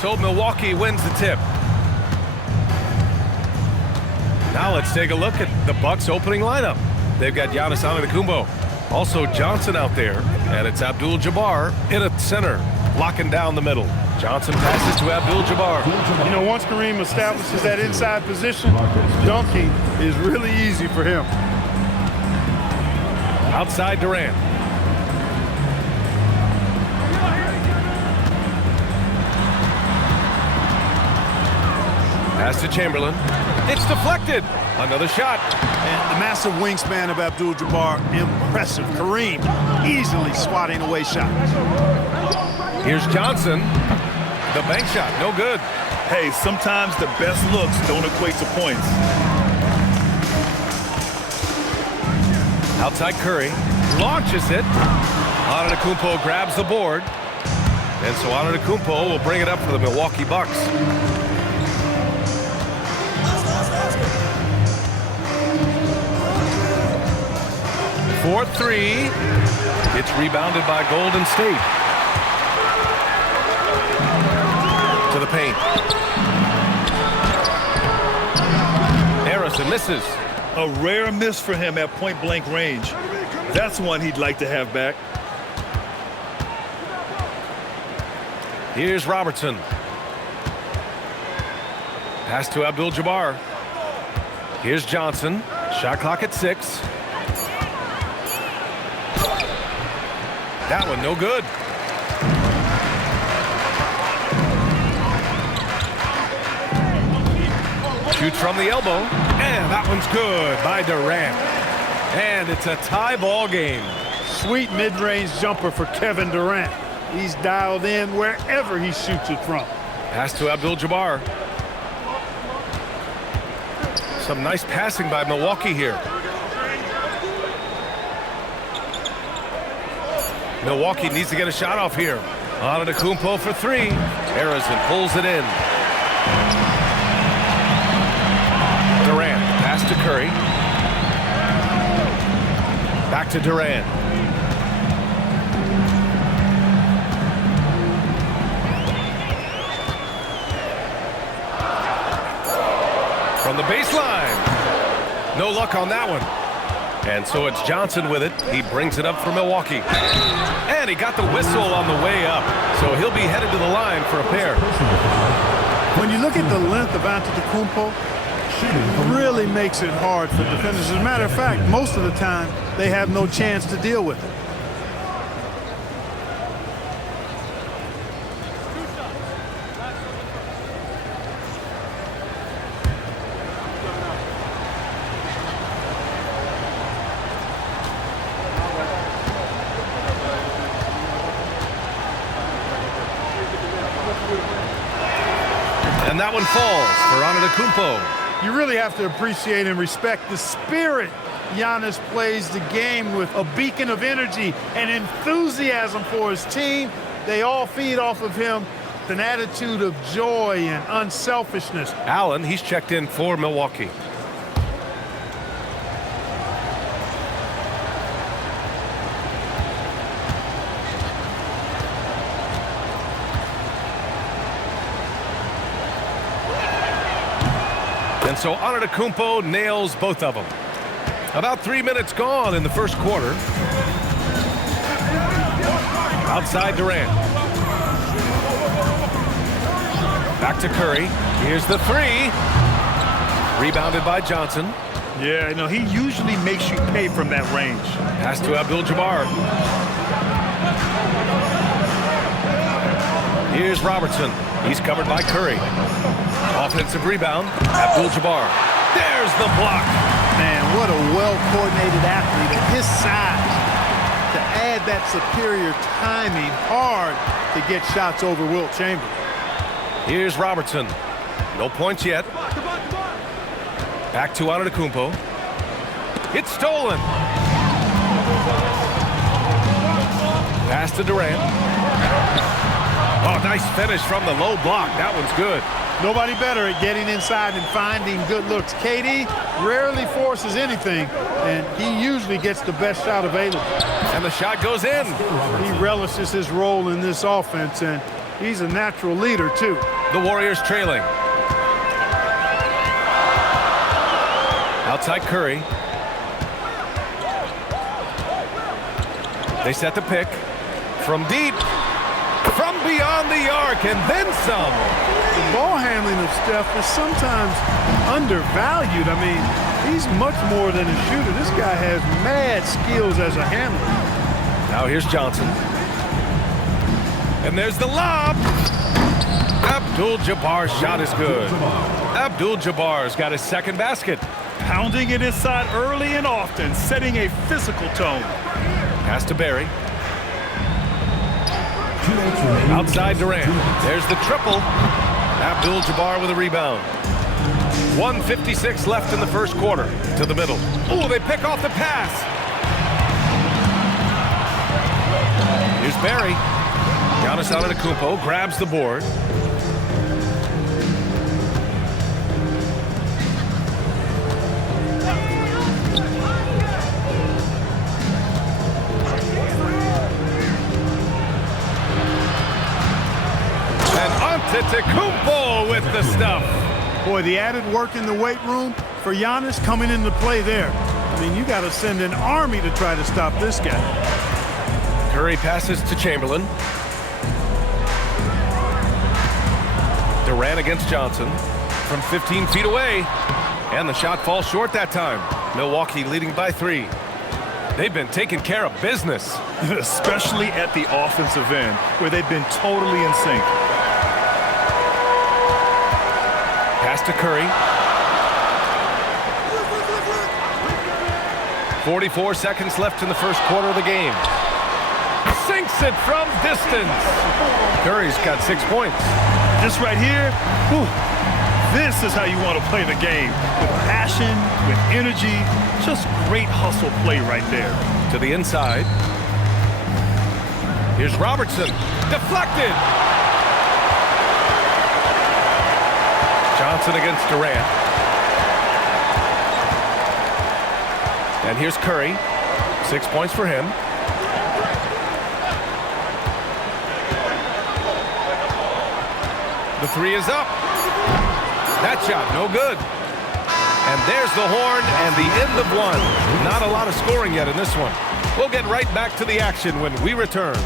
So Milwaukee wins the tip. Now let's take a look at the Bucks opening lineup. They've got Giannis Antetokounmpo. Also Johnson out there. And it's Abdul-Jabbar in at center, locking down the middle. Johnson passes to Abdul-Jabbar. You know, once Kareem establishes that inside position, dunking is really easy for him. Outside Durant. Pass to Chamberlain. It's deflected. Another shot. And the massive wingspan of Abdul-Jabbar, impressive. Kareem easily swatting away shots. Here's Johnson. The bank shot, no good. Hey, sometimes the best looks don't equate to points. Outside Curry. Launches it. Antetokounmpo grabs the board. And so Antetokounmpo will bring it up for the Milwaukee Bucks. For three. It's rebounded by Golden State. To the paint. Harrison misses. A rare miss for him at point-blank range. That's one he'd like to have back. Here's Robertson. Pass to Abdul-Jabbar. Here's Johnson. Shot clock at 6. That one no good. Shoots from the elbow. And that one's good by Durant. And it's a tie ball game. Sweet mid-range jumper for Kevin Durant. He's dialed in wherever he shoots it from. Pass to Abdul-Jabbar. Some nice passing by Milwaukee here. Milwaukee needs to get a shot off here. Antetokounmpo for 3. Harrison pulls it in. Durant, pass to Curry. Back to Durant. From the baseline. No luck on that one. And so it's Johnson with it. He brings it up for Milwaukee. And he got the whistle on the way up. So he'll be headed to the line for a pair. When you look at the length of Antetokounmpo, it really makes it hard for defenders. As a matter of fact, most of the time, they have no chance to deal with it. And that one falls for Antetokounmpo. You really have to appreciate and respect the spirit Giannis plays the game with, a beacon of energy and enthusiasm for his team. They all feed off of him with an attitude of joy and unselfishness. Allen, he's checked in for Milwaukee. And so Antetokounmpo nails both of them. About 3 minutes gone in the first quarter. Outside Durant. Back to Curry. Here's the 3. Rebounded by Johnson. Yeah, you know, he usually makes you pay from that range. Pass to Abdul-Jabbar. Here's Robertson. He's covered by Curry. Offensive rebound. Abdul-Jabbar. There's the block. Man, what a well-coordinated athlete at his size. To add that superior timing, hard to get shots over Wilt Chamberlain. Here's Robertson. No points yet. Back to Antetokounmpo. It's stolen. Pass to Durant. Oh, nice finish from the low block. That one's good. Nobody better at getting inside and finding good looks. KD rarely forces anything, and he usually gets the best shot available. And the shot goes in. He relishes his role in this offense, and He's a natural leader, too. The Warriors trailing. Outside Curry. They set the pick. From deep. From beyond the arc, and then some. The ball handling of Steph is sometimes undervalued. I mean, he's much more than a shooter. This guy has mad skills as a handler. Now here's Johnson. And there's the lob. Abdul-Jabbar's shot is good. Abdul-Jabbar's got his second basket. Pounding it inside early and often, setting a physical tone. Pass to Barry. Outside Durant. There's the triple. Abdul-Jabbar with a rebound. 1:56 left in the first quarter. To the middle. Oh, they pick off the pass. Here's Barry. Giannis Antetokounmpo grabs the board. Antetokounmpo with the stuff. Boy, the added work in the weight room for Giannis coming into play there. I mean, you got to send an army to try to stop this guy. Curry passes to Chamberlain. Durant against Johnson from 15 feet away. And the shot falls short that time. Milwaukee leading by 3. They've been taking care of business. Especially at the offensive end, where they've been totally in sync. Pass to Curry. 44 seconds left in the first quarter of the game. Sinks it from distance. Curry's got 6 points. This right here, whew, this is how you want to play the game. With passion, with energy, just great hustle play right there. To the inside. Here's Robertson. Deflected. Johnson against Durant. And here's Curry. 6 points for him. The three is up. That shot, no good. And there's the horn and the end of one. Not a lot of scoring yet in this one. We'll get right back to the action when we return.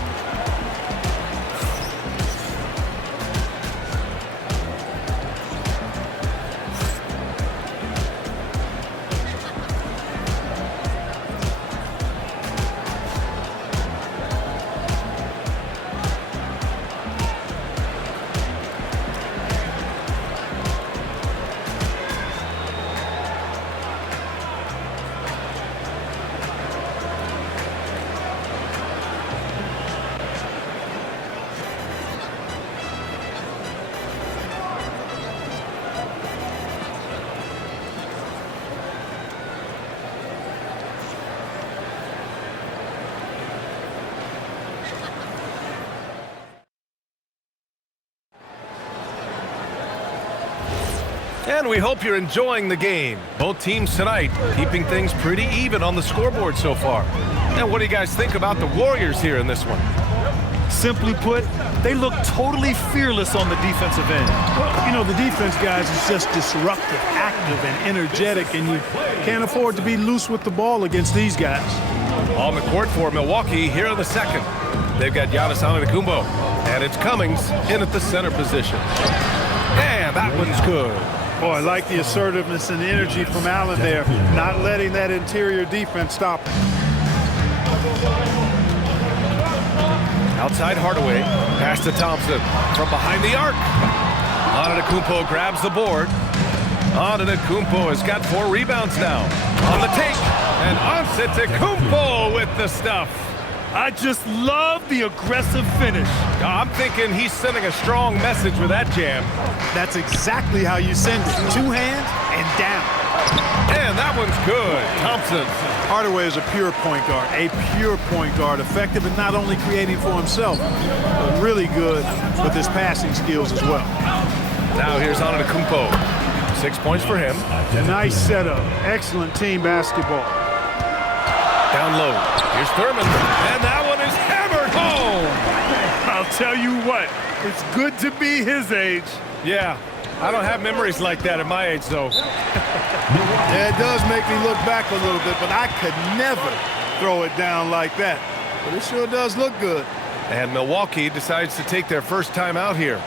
And we hope you're enjoying the game. Both teams tonight keeping things pretty even on the scoreboard so far. And what do you guys think about the Warriors here in this one? Simply put, they look totally fearless on the defensive end. Well, you know, the defense, guys, is just disruptive, active, and energetic, and you can't afford to be loose with the ball against these guys. On the court for Milwaukee here in the second. They've got Giannis Antetokounmpo, and it's Cummings in at the center position. And that one's good. Boy, I like the assertiveness and energy from Allen there, not letting that interior defense stop him. Outside Hardaway, pass to Thompson from behind the arc. Antetokounmpo grabs the board. Antetokounmpo has got 4 rebounds now. On the take, and Antetokounmpo with the stuff. I just love the aggressive finish. I'm thinking he's sending a strong message with that jam. That's exactly how you send it. 2 hands and down. And that one's good. Thompson. Hardaway is a pure point guard, effective in not only creating for himself, but really good with his passing skills as well. Now here's Antetokounmpo. 6 points for him. Nice setup. Excellent team basketball. Down low. Here's Thurman. And that one is hammered home. I'll tell you what, It's good to be his age. Yeah, I don't have memories like that at my age, though. Yeah, it does make me look back a little bit, but I could never throw it down like that. But it sure does look good. And Milwaukee decides to take their first time out here.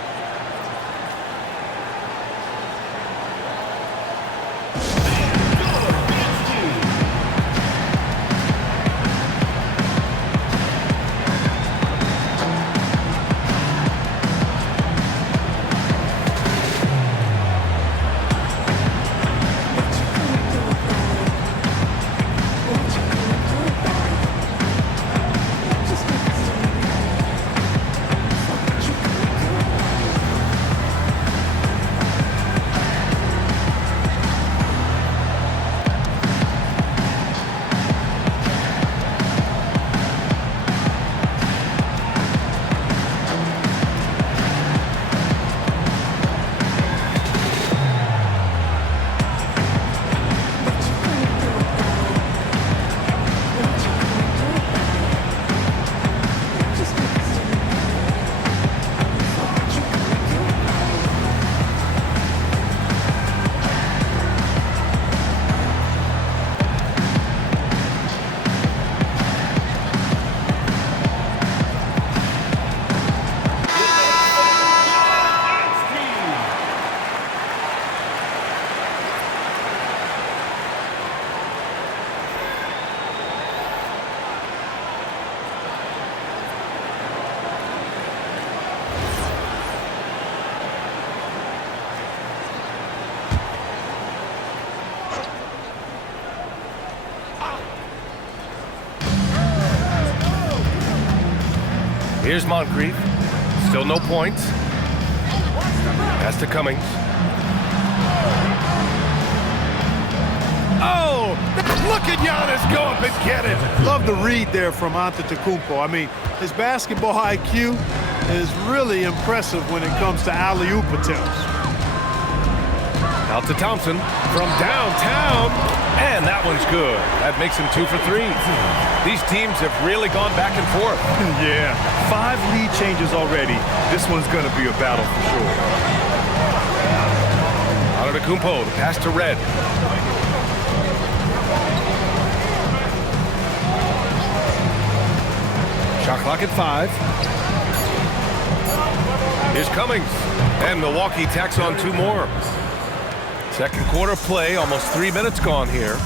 Here's Moncrief. Still no points. Pass to Cummings. Oh, look at Giannis go up and get it. Love the read there from Antetokounmpo. I mean, his basketball IQ is really impressive when it comes to alley-oop attempts. Out to Thompson from downtown, and that one's good. That makes him 2 for 3. These teams have really gone back and forth. Yeah, 5 lead changes already. This one's going to be a battle for sure. Antetokounmpo, the pass to Red. Shot clock at 5. Here's Cummings, and Milwaukee tacks on 2 more. Second quarter play, almost 3 minutes gone here.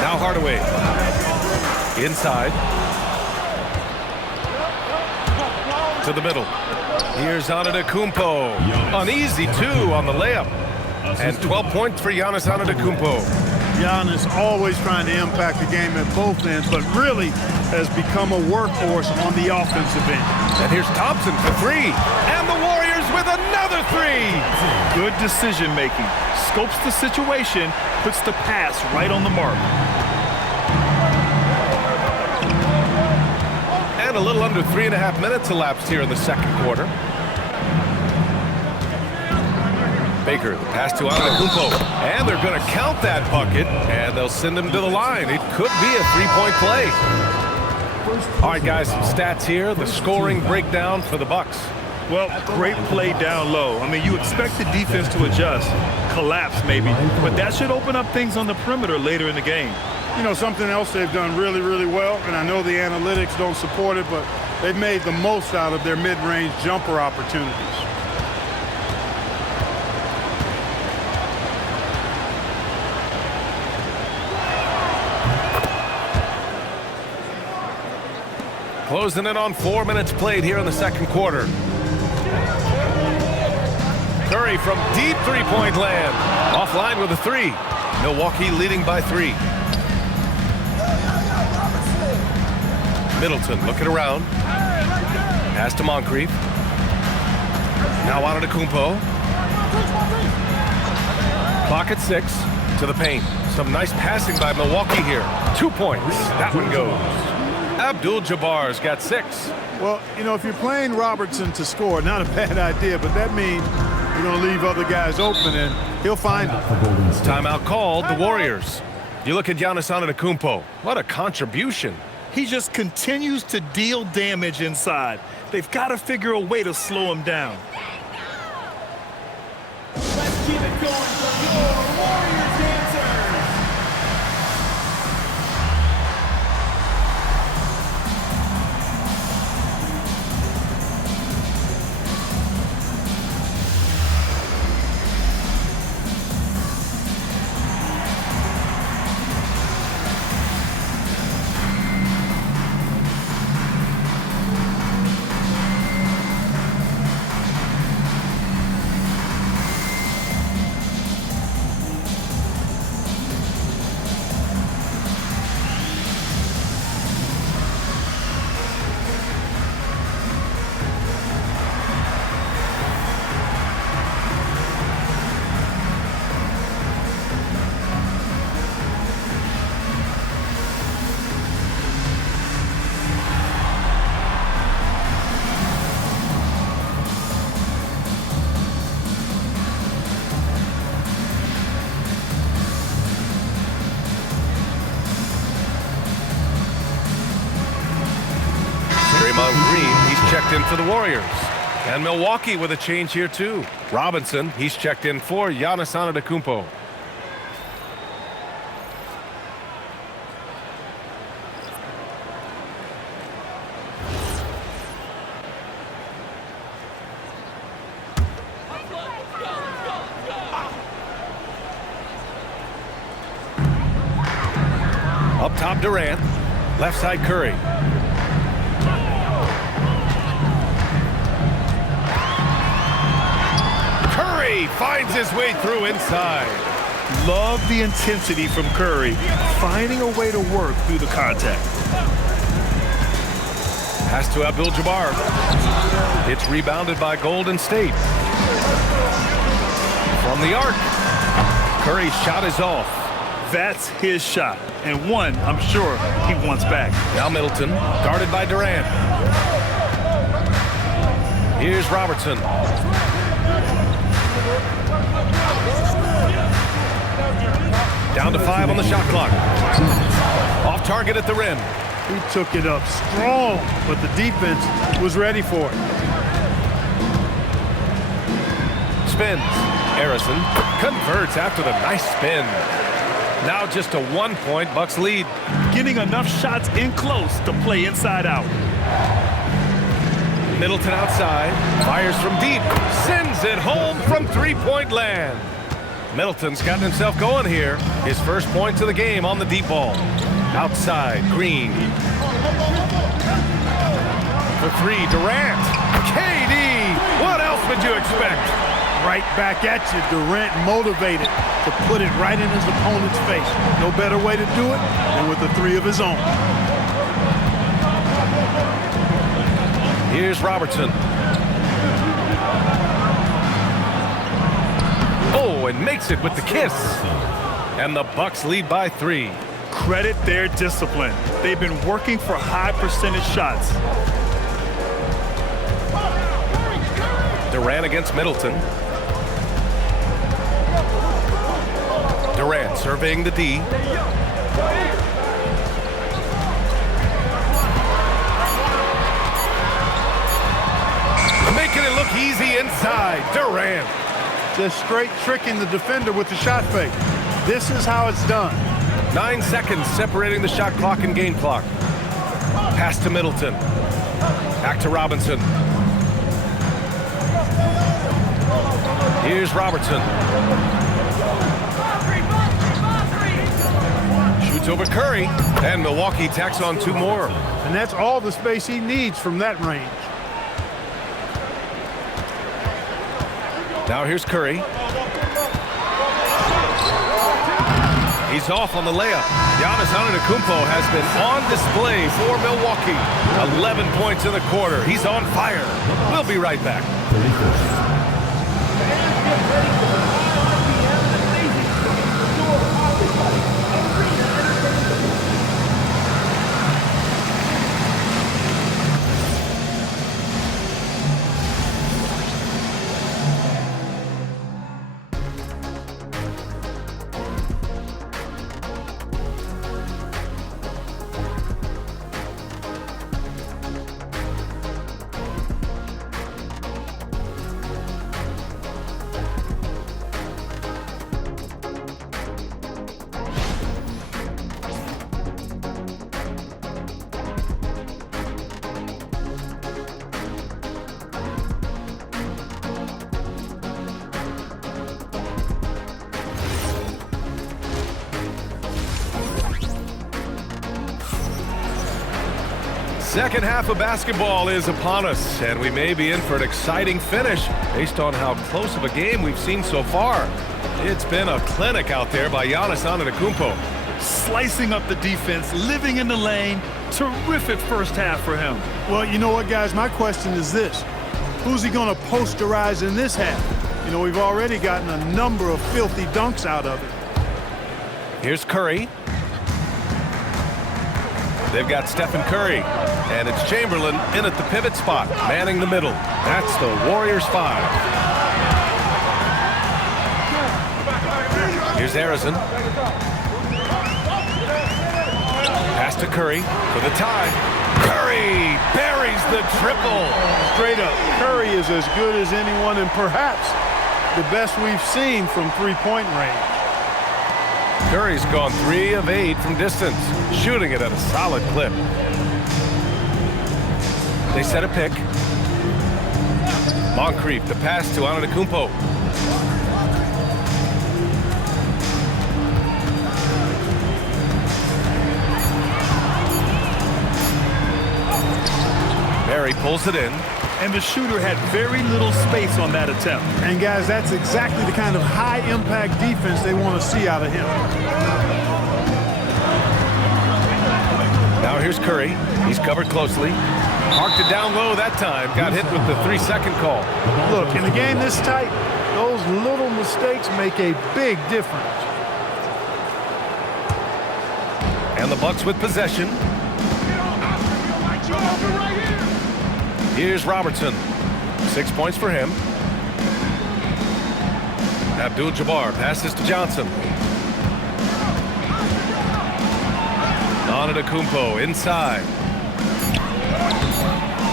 Now Hardaway. Inside. To the middle. Here's Antetokounmpo. An easy 2 on the layup. And 12 points for Giannis Antetokounmpo. Giannis always trying to impact the game at both ends, but really has become a workhorse on the offensive end. And here's Thompson for 3. And the Warriors with another 3. Good decision making. Scopes the situation, puts the pass right on the mark. And a little under 3.5 minutes elapsed here in the second quarter. Baker, the pass to Antetokounmpo, and they're going to count that bucket, and they'll send him to the line. It could be a 3-point play. All right, guys, some stats here. The scoring breakdown for the Bucks. Well, great play down low. I mean, you expect the defense to adjust, collapse maybe, but that should open up things on the perimeter later in the game. You know, something else they've done really, really well, and I know the analytics don't support it, but they've made the most out of their mid-range jumper opportunities. Closing in on 4 minutes played here in the second quarter. Curry from deep three-point land. Offline with a 3. Milwaukee leading by 3. Middleton looking around. Pass to Moncrief. Now Antetokounmpo. Clock at 6. To the paint. Some nice passing by Milwaukee here. 2 points. That one goes. Abdul-Jabbar's got 6. Well, you know, if you're playing Robertson to score, not a bad idea, but that means you're going to leave other guys open, and he'll find them. Timeout called, the Warriors. You look at Giannis Antetokounmpo. What a contribution. He just continues to deal damage inside. They've got to figure a way to slow him down. Let's keep it going for your Warriors dancers. Green, he's checked in for the Warriors. And Milwaukee with a change here too. Robinson, he's checked in for Giannis Antetokounmpo. Up top, Durant. Left side, Curry. Curry finds his way through inside. Love the intensity from Curry, finding a way to work through the contact. Pass to Abdul-Jabbar. It's rebounded by Golden State. From the arc. Curry's shot is off. That's his shot, and one I'm sure he wants back. Now Middleton, guarded by Durant. Here's Robertson. Down to 5 on the shot clock. Off target at the rim. He took it up strong, but the defense was ready for it. Spins. Harrison converts after the nice spin. Now just a 1-point Bucks lead. Getting enough shots in close to play inside out. Middleton outside. Fires from deep. Sends it home from three-point land. Middleton's gotten himself going here. His first points of the game on the deep ball. Outside, Green. For three, Durant. KD! What else would you expect? Right back at you, Durant motivated to put it right in his opponent's face. No better way to do it than with a three of his own. Here's Robertson. Oh, and makes it with the kiss. And the Bucks lead by 3. Credit their discipline. They've been working for high percentage shots. Durant against Middleton. Durant surveying the D. Making it look easy inside. Durant. Just straight tricking the defender with the shot fake. This is how it's done. 9 seconds separating the shot clock and game clock. Pass to Middleton. Back to Robinson. Here's Robertson. Shoots over Curry. And Milwaukee tacks on 2 more. And that's all the space he needs from that range. Now here's Curry. He's off on the layup. Giannis Antetokounmpo has been on display for Milwaukee. 11 points in the quarter. He's on fire. We'll be right back. Second half of basketball is upon us, and we may be in for an exciting finish based on how close of a game we've seen so far. It's been a clinic out there by Giannis Antetokounmpo. Slicing up the defense, living in the lane. Terrific first half for him. Well, you know what, guys? My question is this. Who's he going to posterize in this half? You know, we've already gotten a number of filthy dunks out of it. Here's Curry. They've got Stephen Curry, and it's Chamberlain in at the pivot spot, manning the middle. That's the Warriors 5. Here's Harrison. Pass to Curry for the tie. Curry buries the triple. Straight up, Curry is as good as anyone and perhaps the best we've seen from three-point range. Curry's gone 3 of 8 from distance, shooting it at a solid clip. They set a pick. Moncrief, the pass to Antetokounmpo. Barry pulls it in. And the shooter had very little space on that attempt. And guys, that's exactly the kind of high-impact defense they want to see out of him. Now here's Curry. He's covered closely. Marked it down low that time. Got hit with the 3-second call. Look, in a game this tight, those little mistakes make a big difference. And the Bucks with possession. Here's Robertson. 6 points for him. Abdul-Jabbar passes to Johnson. Antetokounmpo inside.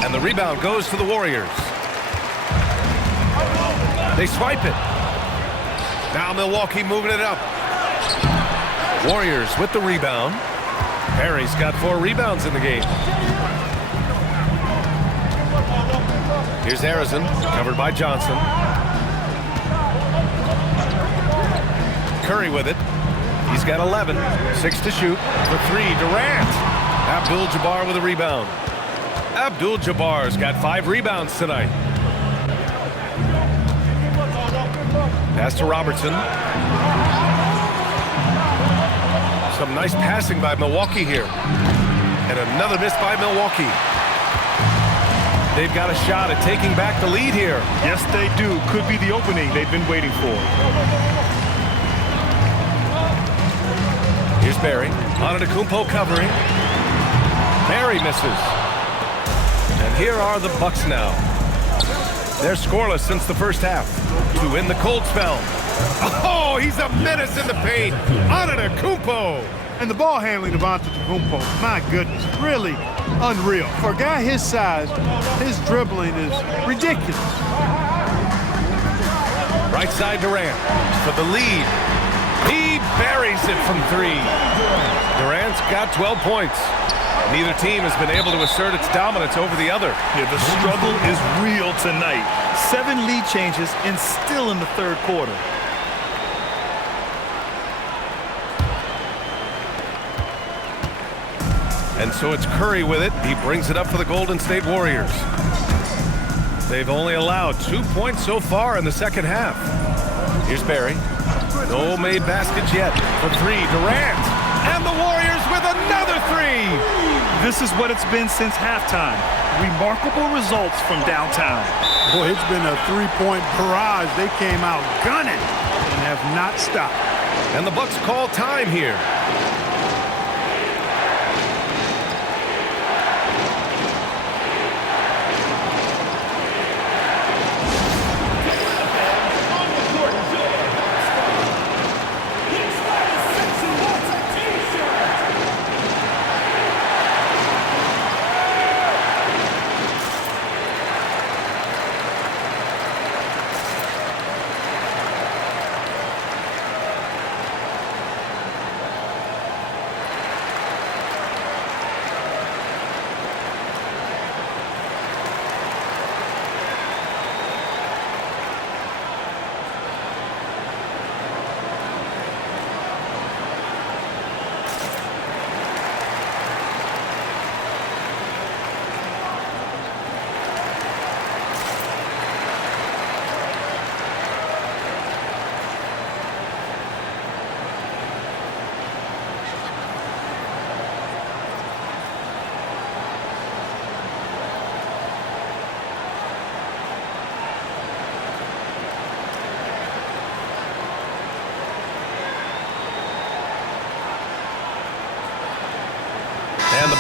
And the rebound goes to the Warriors. They swipe it. Now Milwaukee moving it up. Warriors with the rebound. Perry's got 4 rebounds in the game. Here's Harrison, covered by Johnson. Curry with it. He's got 11. 6 to shoot. For 3, Durant. Abdul-Jabbar with a rebound. Abdul-Jabbar's got 5 rebounds tonight. Pass to Robertson. Some nice passing by Milwaukee here. And another miss by Milwaukee. They've got a shot at taking back the lead here. Yes, they do. Could be the opening they've been waiting for. Here's Barry. Antetokounmpo covering. Barry misses. And here are the Bucks now. They're scoreless since the first half. To win the cold spell. Oh, he's a menace in the paint. Antetokounmpo. And the ball handling of Antetokounmpo, my goodness, really unreal. For a guy his size, his dribbling is ridiculous. Right side Durant for the lead. He buries it from 3. Durant's got 12 points. Neither team has been able to assert its dominance over the other. Yeah, the struggle is real tonight. 7 lead changes and still in the third quarter. And so it's Curry with it. He brings it up for the Golden State Warriors. They've only allowed 2 points so far in the second half. Here's Barry. No made baskets yet. For 3, Durant. And the Warriors with another 3. This is what it's been since halftime. Remarkable results from downtown. Boy, it's been a 3-point barrage. They came out gunning and have not stopped. And the Bucks call time here.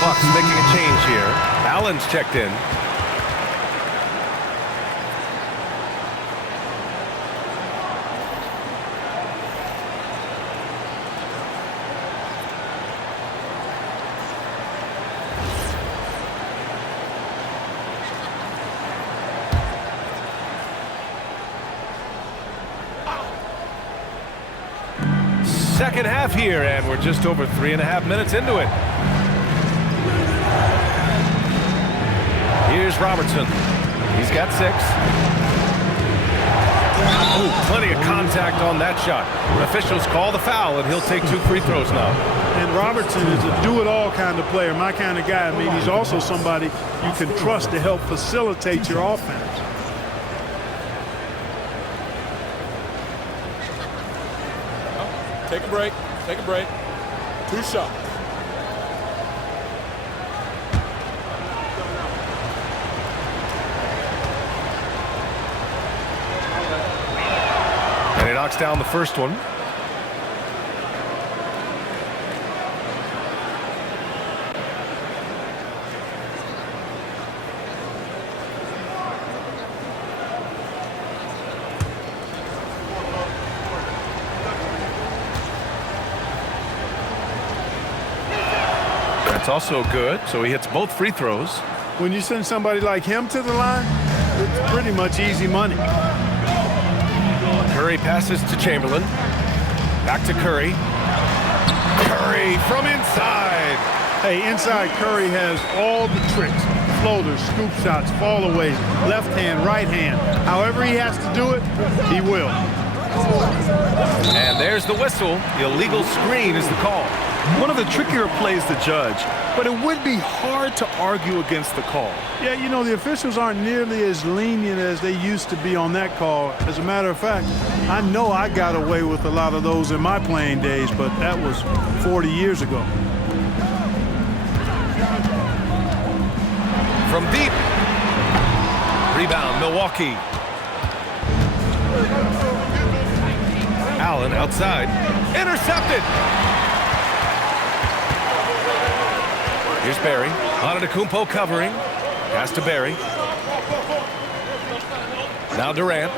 Bucks making a change here. Allen's checked in. Second half here, and we're just over 3.5 minutes into it. Here's Robertson. He's got 6. Ooh, plenty of contact on that shot. Officials call the foul, and he'll take 2 free throws now. And Robertson is a do-it-all kind of player, my kind of guy. I mean, he's also somebody you can trust to help facilitate your offense. Take a break. Take a break. 2 shots. And he knocks down the first one. That's also good, so he hits both free throws. When you send somebody like him to the line, it's pretty much easy money. Curry passes to Chamberlain. Back to Curry. Curry from inside. Hey, inside Curry has all the tricks. Floaters, scoop shots, fall-aways, left hand, right hand. However he has to do it, he will. And there's the whistle. Illegal screen is the call. One of the trickier plays to judge, but it would be hard to argue against the call. Yeah, you know, the officials aren't nearly as lenient as they used to be on that call. As a matter of fact, I know I got away with a lot of those in my playing days, but that was 40 years ago. From deep. Rebound, Milwaukee. Allen outside. Intercepted. Here's Barry. Antetokounmpo covering. Pass to Barry. Now Durant.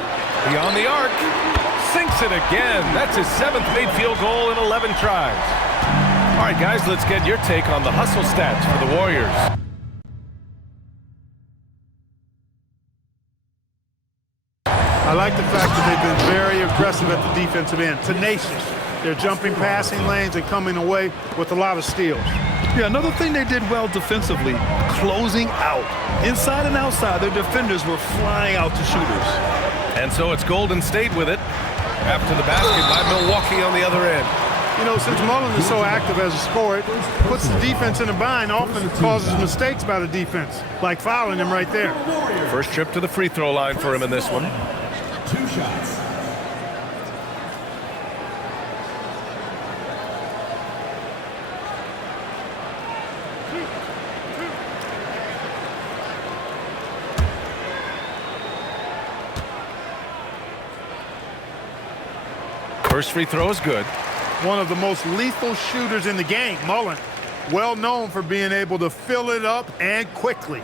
Beyond the arc. Sinks it again. That's his 7th made field goal in 11 tries. All right, guys, let's get your take on the hustle stats for the Warriors. I like the fact that they've been very aggressive at the defensive end, tenacious. They're jumping passing lanes and coming away with a lot of steals. Yeah, another thing they did well defensively, closing out. Inside and outside, their defenders were flying out to shooters. And so it's Golden State with it. After the basket by Milwaukee on the other end. You know, since Mullen is so active as a scorer, it puts the defense in a bind, often causes mistakes by the defense, like fouling him right there. First trip to the free throw line for him in this one. 2 shots. First free throw is good. One of the most lethal shooters in the game, Mullen. Well known for being able to fill it up and quickly.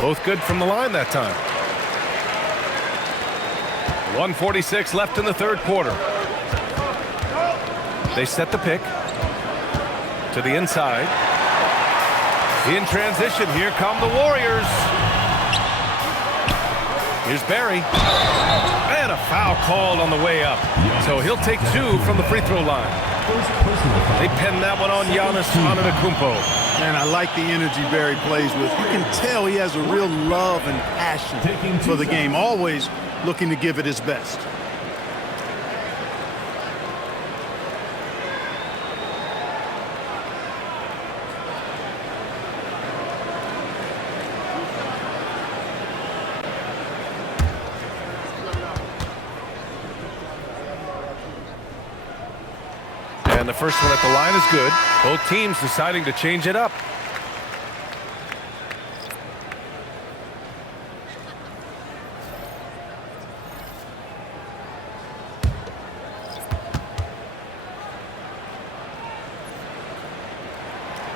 Both good from the line that time. 1:46 left in the third quarter. They set the pick to the inside. In transition, here come the Warriors. Here's Barry. And a foul called on the way up. So he'll take 2 from the free throw line. They pin that one on Giannis Antetokounmpo. Man, I like the energy Barry plays with. You can tell he has a real love and passion for the game, always looking to give it his best. And the first one at the line is good. Both teams deciding to change it up.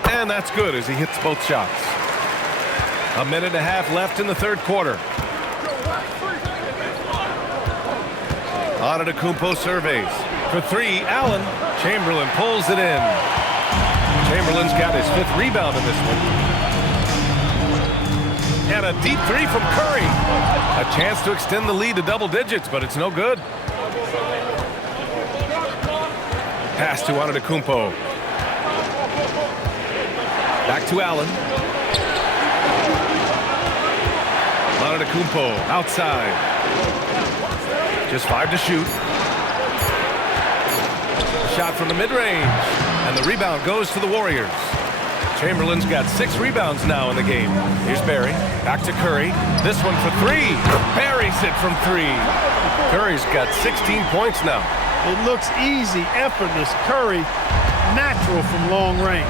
And that's good as he hits both shots. A minute and a half left in the third quarter. Antetokounmpo surveys. For three, Allen. Chamberlain pulls it in. Chamberlain's got his 5th rebound in this one. And a deep three from Curry. A chance to extend the lead to double digits, but it's no good. Pass to Antetokounmpo. Back to Allen. Antetokounmpo outside. Just 5 to shoot. Shot from the mid-range. And the rebound goes to the Warriors. Chamberlain's got 6 rebounds now in the game. Here's Barry. Back to Curry. This one for 3. Barry's it from 3. Curry's got 16 points now. It looks easy, effortless. Curry, natural from long range.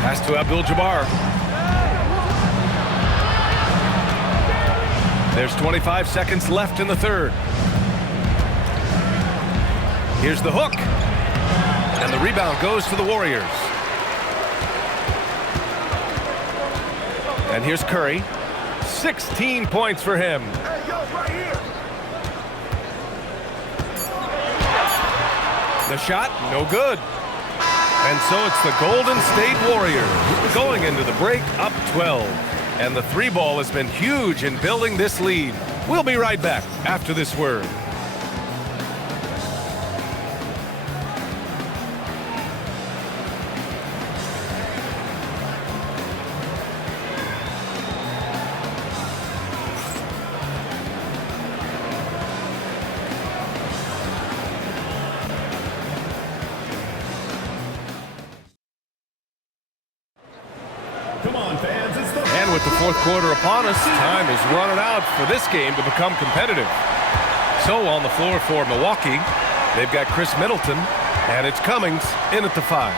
Pass to Abdul-Jabbar. There's 25 seconds left in the third. Here's the hook. And the rebound goes to the Warriors. And here's Curry. 16 points for him. The shot, no good. And so it's the Golden State Warriors going into the break up 12. And the 3-ball has been huge in building this lead. We'll be right back after this word. And with the fourth quarter upon us, time is running out for this game to become competitive. So on the floor for Milwaukee, they've got Chris Middleton, and it's Cummings in at the 5.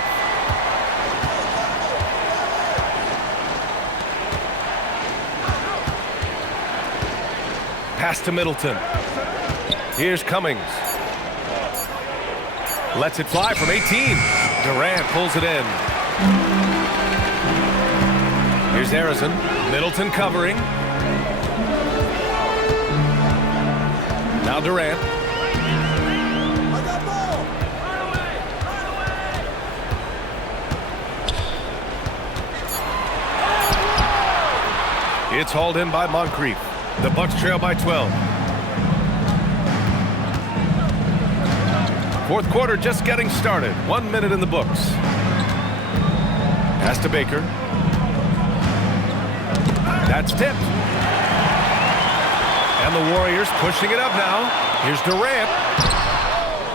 Pass to Middleton. Here's Cummings. Lets it fly from 18. Durant pulls it in. Here's Harrison. Middleton covering. Now Durant. It's hauled in by Moncrief. The Bucks trail by 12. Fourth quarter just getting started. 1 minute in the books. Pass to Baker. That's tipped. And the Warriors pushing it up now. Here's Durant.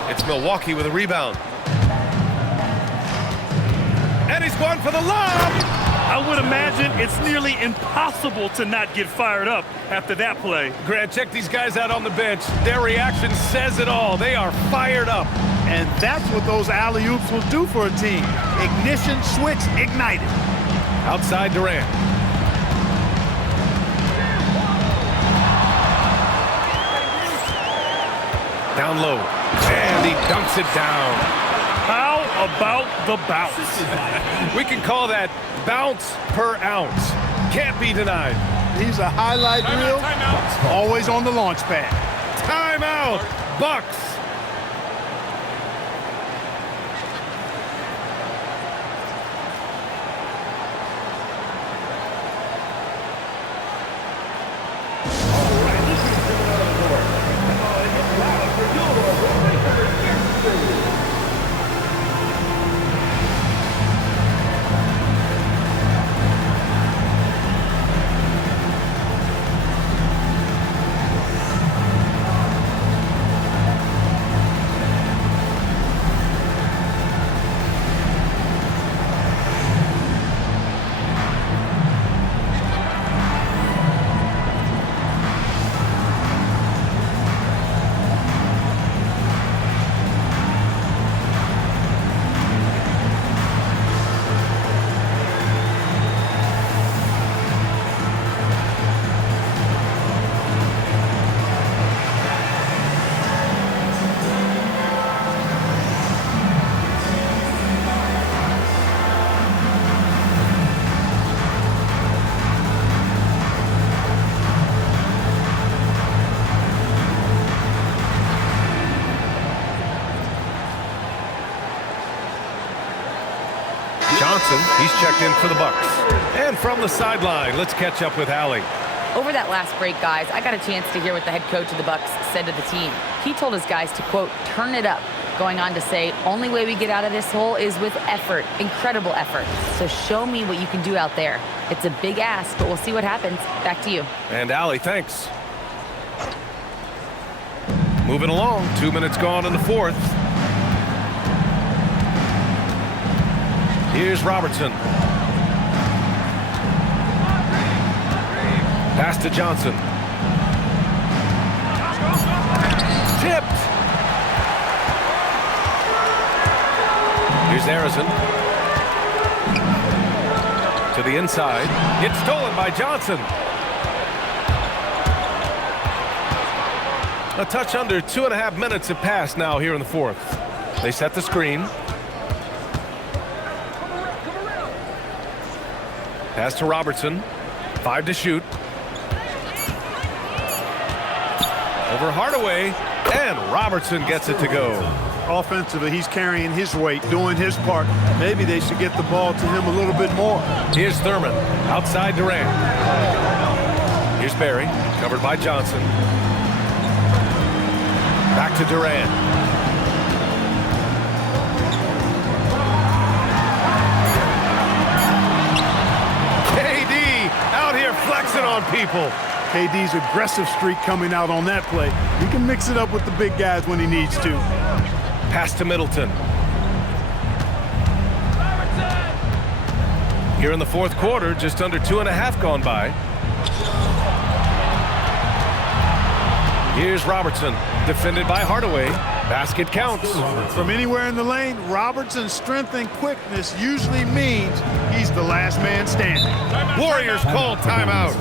It's Milwaukee with a rebound. And he's going for the lob. I would imagine it's nearly impossible to not get fired up after that play. Grant, check these guys out on the bench. Their reaction says it all. They are fired up. And that's what those alley-oops will do for a team. Ignition switch ignited. Outside Durant. Down low. And he dunks it down. How about the bounce? We can call that bounce per ounce. Can't be denied. He's a highlight reel. Always on the launch pad. Timeout. Bucks. Johnson, he's checked in for the Bucks. And from the sideline, let's catch up with Allie. Over that last break, guys, I got a chance to hear what the head coach of the Bucks said to the team. He told his guys to, quote, turn it up, going on to say, only way we get out of this hole is with effort, incredible effort. So show me what you can do out there. It's a big ask, but we'll see what happens. Back to you. And Allie, thanks. Moving along, 2 minutes gone in the fourth. Here's Robertson. Pass to Johnson. Tipped. Here's Harrison. To the inside. It's stolen by Johnson. A touch under 2.5 minutes have passed now here in the fourth. They set the screen. Pass to Robertson. 5 to shoot. Over Hardaway, and Robertson gets it to go. Offensively, he's carrying his weight, doing his part. Maybe they should get the ball to him a little bit more. Here's Thurman, outside Durant. Here's Barry, covered by Johnson. Back to Durant. KD out here flexing on people. KD's aggressive streak coming out on that play. He can mix it up with the big guys when he needs to. Pass to Middleton. Here in the fourth quarter, just under 2.5 gone by. Here's Robertson, defended by Hardaway. Basket counts. From anywhere in the lane, Robertson's strength and quickness usually means he's the last man standing. Warriors call timeout.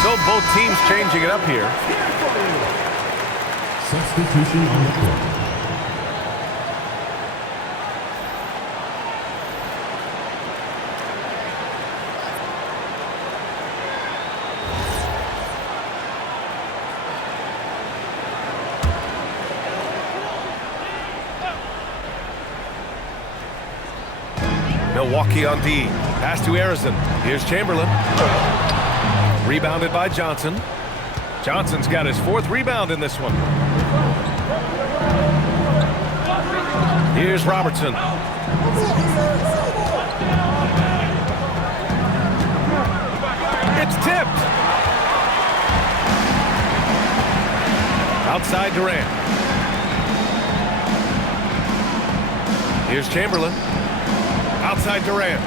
So both teams changing it up here. Substitution on the court. Milwaukee on D. Pass to Harrison. Here's Chamberlain. Rebounded by Johnson. Johnson's got his 4th rebound in this one. Here's Robertson. It's tipped. Outside Durant. Here's Chamberlain. Outside Durant.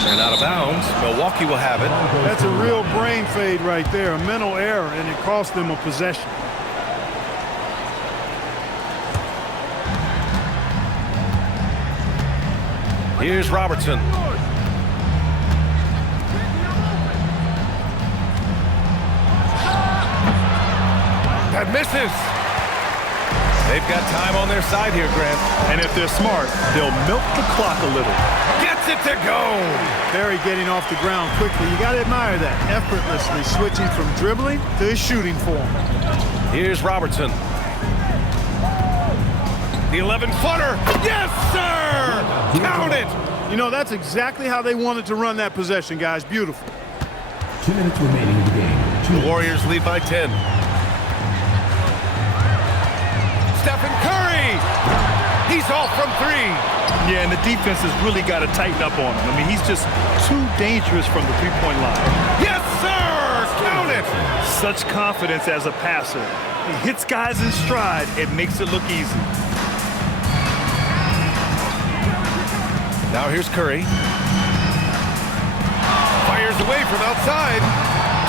And out of bounds. Milwaukee will have it. That's a real brain fade right there, a mental error, and it cost them a possession. Here's Robertson. That misses. They've got time on their side here, Grant. And if they're smart, they'll milk the clock a little. Gets it to go. Barry getting off the ground quickly. You got to admire that. Effortlessly switching from dribbling to his shooting form. Here's Robertson. The 11-footer. Yes, sir! Count it! You know, that's exactly how they wanted to run that possession, guys. Beautiful. 2 minutes remaining in the game. The Warriors lead by 10. Stephen Curry! He's off from 3. Yeah, and the defense has really got to tighten up on him. I mean, he's just too dangerous from the three-point line. Yes, sir! Count it! Such confidence as a passer. He hits guys in stride. It makes it look easy. Now here's Curry. Fires away from outside.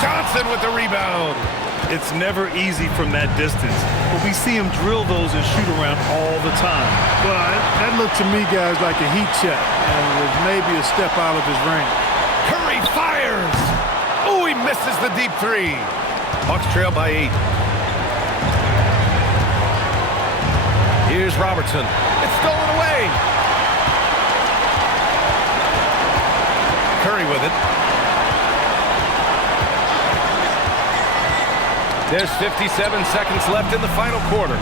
Johnson with the rebound. It's never easy from that distance, but we see him drill those and shoot around all the time. Well, that looked to me, guys, like a heat check, and was maybe a step out of his range. Curry fires. Oh, he misses the deep 3. Bucks trail by 8. Here's Robertson. It's stolen away. Curry with it. There's 57 seconds left in the final quarter.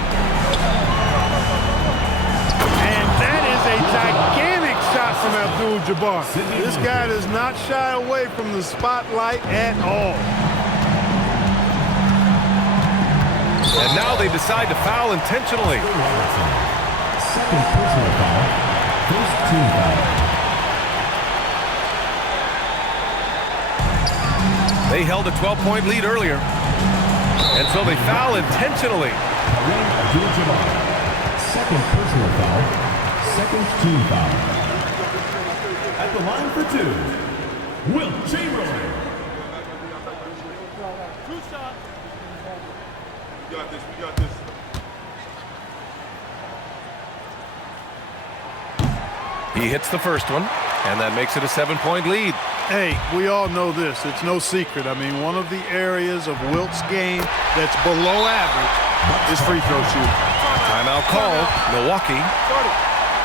And that is a gigantic shot from Abdul-Jabbar. This guy does not shy away from the spotlight at all. And now they decide to foul intentionally. Second personal foul. First team foul. They held a 12-point lead earlier. And so they foul intentionally. Kareem Abdul-Jabbar. Second personal foul. Second team foul. At the line for 2, Wilt Chamberlain. We got this. We got this. He hits the first one, and that makes it a 7-point lead. Hey, we all know this. It's no secret. I mean, one of the areas of Wilt's game that's below average is free throw shooting. Timeout called. Milwaukee.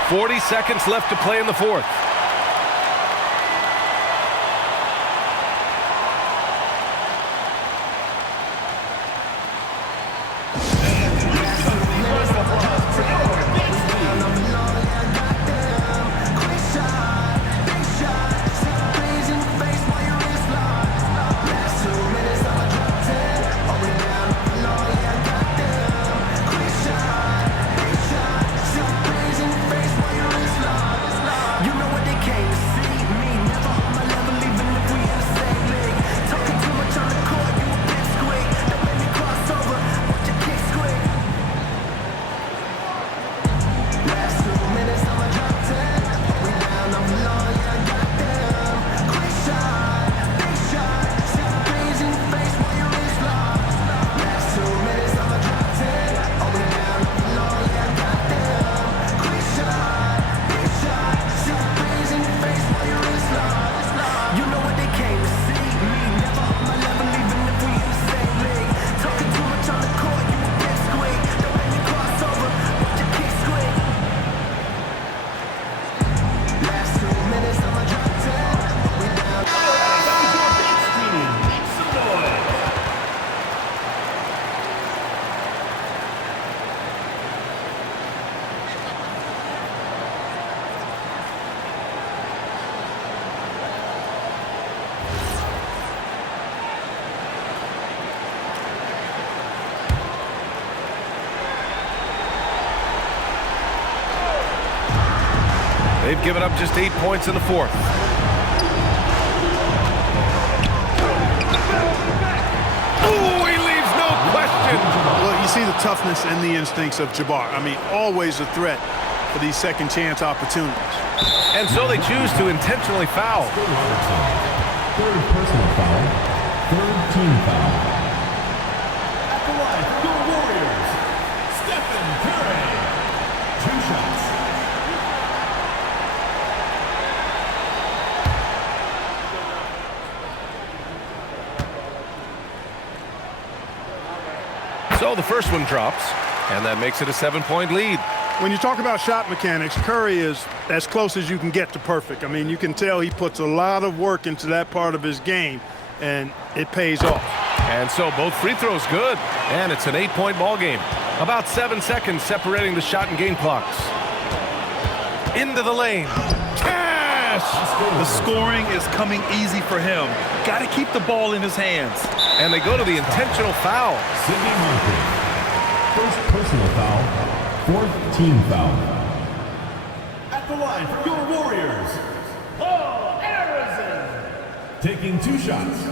40 seconds left to play in the fourth. They've given up just 8 points in the fourth. Oh, he leaves no question. Well, you see the toughness and the instincts of Jabbar. I mean, always a threat for these second chance opportunities. And so they choose to intentionally foul. Third personal foul. Third team foul. At the line for the Warriors, Stephen Curry. 2 shots. So the first one drops, and that makes it a 7-point lead. When you talk about shot mechanics, Curry is as close as you can get to perfect. I mean, you can tell he puts a lot of work into that part of his game, and it pays off. And so both free throws good, and it's an 8-point ball game. About 7 seconds separating the shot and game clocks. Into the lane. Cash! The scoring is coming easy for him. Got to keep the ball in his hands. And they go to the intentional foul. Sidney Moncrief. First personal foul, fourth team foul. At the line for your Warriors, Paul Arizin. Taking 2 shots.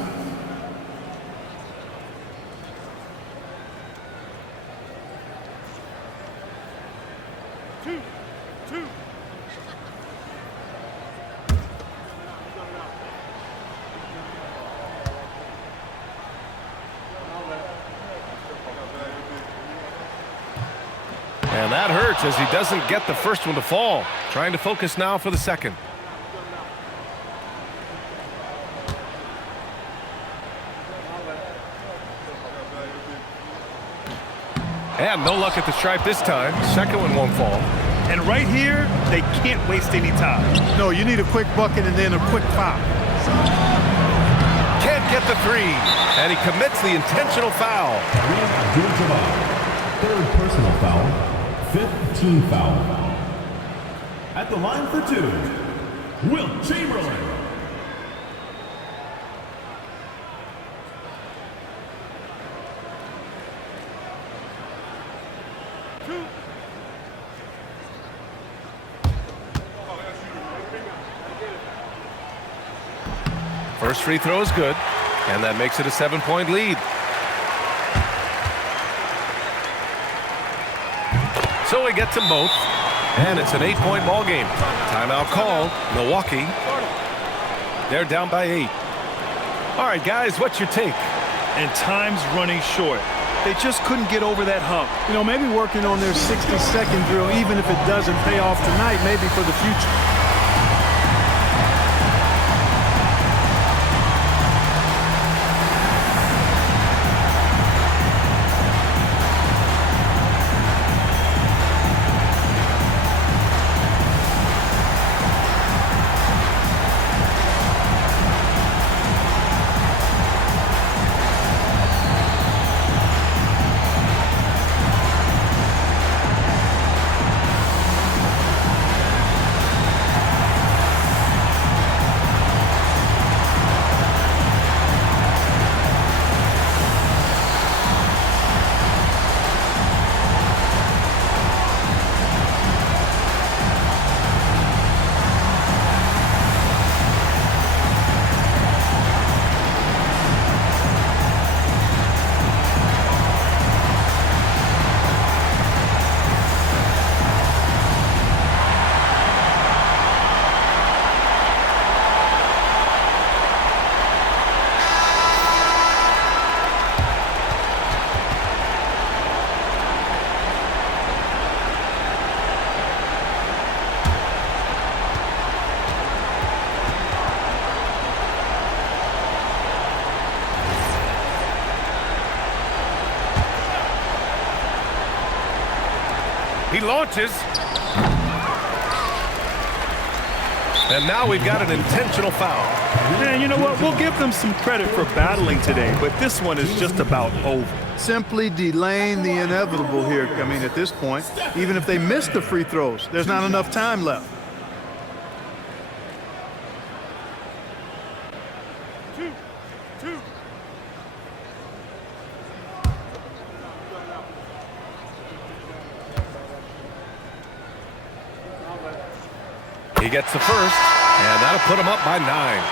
And that hurts as he doesn't get the first one to fall. Trying to focus now for the second. And no luck at the stripe this time. Second one won't fall. And right here, they can't waste any time. No, you need a quick bucket and then a quick foul. Can't get the 3. And he commits the intentional foul. Kareem Abdul-Jabbar. Third personal foul. Fifth team foul. At the line for 2, Wilt Chamberlain. First free throw is good, and that makes it a 7-point lead. So he gets them both, and it's an 8-point ball game. Timeout called. Milwaukee. They're down by 8. All right, guys, what's your take? And time's running short. They just couldn't get over that hump. You know, maybe working on their 60-second drill, even if it doesn't pay off tonight, maybe for the future. He launches. And now we've got an intentional foul. And you know what? We'll give them some credit for battling today, but this one is just about over. Simply delaying the inevitable here. I mean, at this point, even if they miss the free throws, there's not enough time left. He gets the first, and that'll put him up by 9.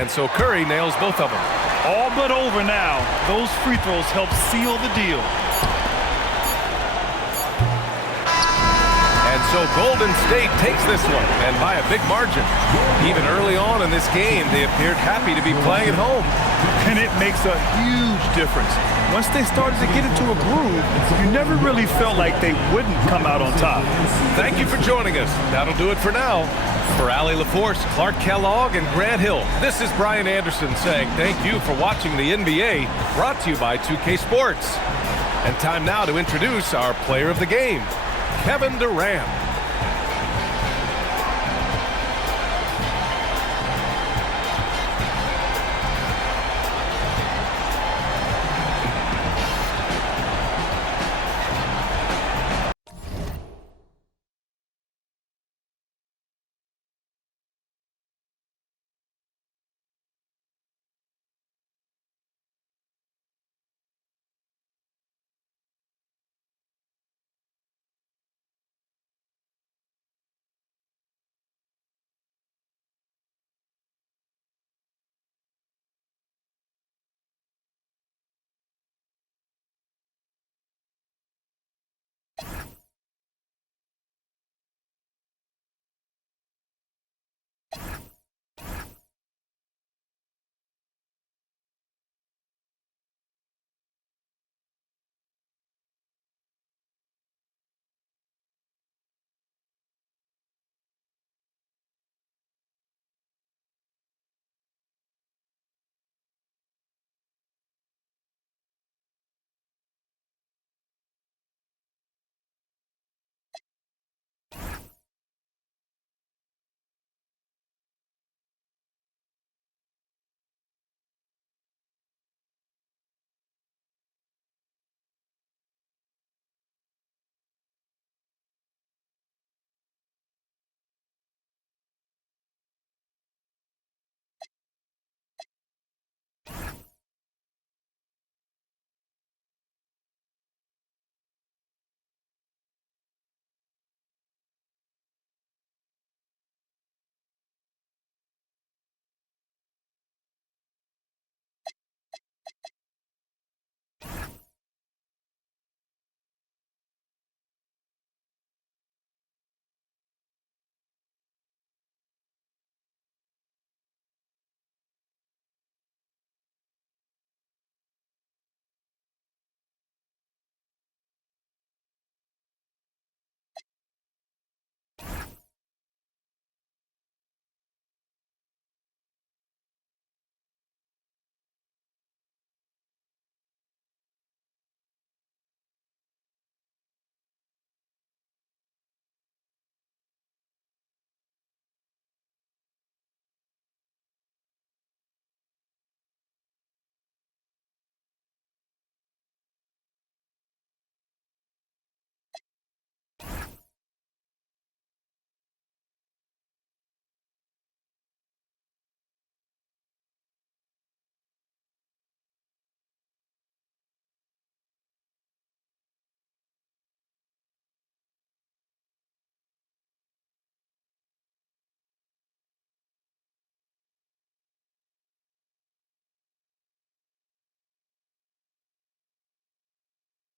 And so Curry nails both of them. All but over now. Those free throws help seal the deal. So Golden State takes this one, and by a big margin. Even early on in this game, they appeared happy to be playing at home. And it makes a huge difference. Once they started to get into a groove, you never really felt like they wouldn't come out on top. Thank you for joining us. That'll do it for now. For Allie LaForce, Clark Kellogg, and Grant Hill, this is Brian Anderson saying thank you for watching the NBA, brought to you by 2K Sports. And time now to introduce our player of the game, Kevin Durant.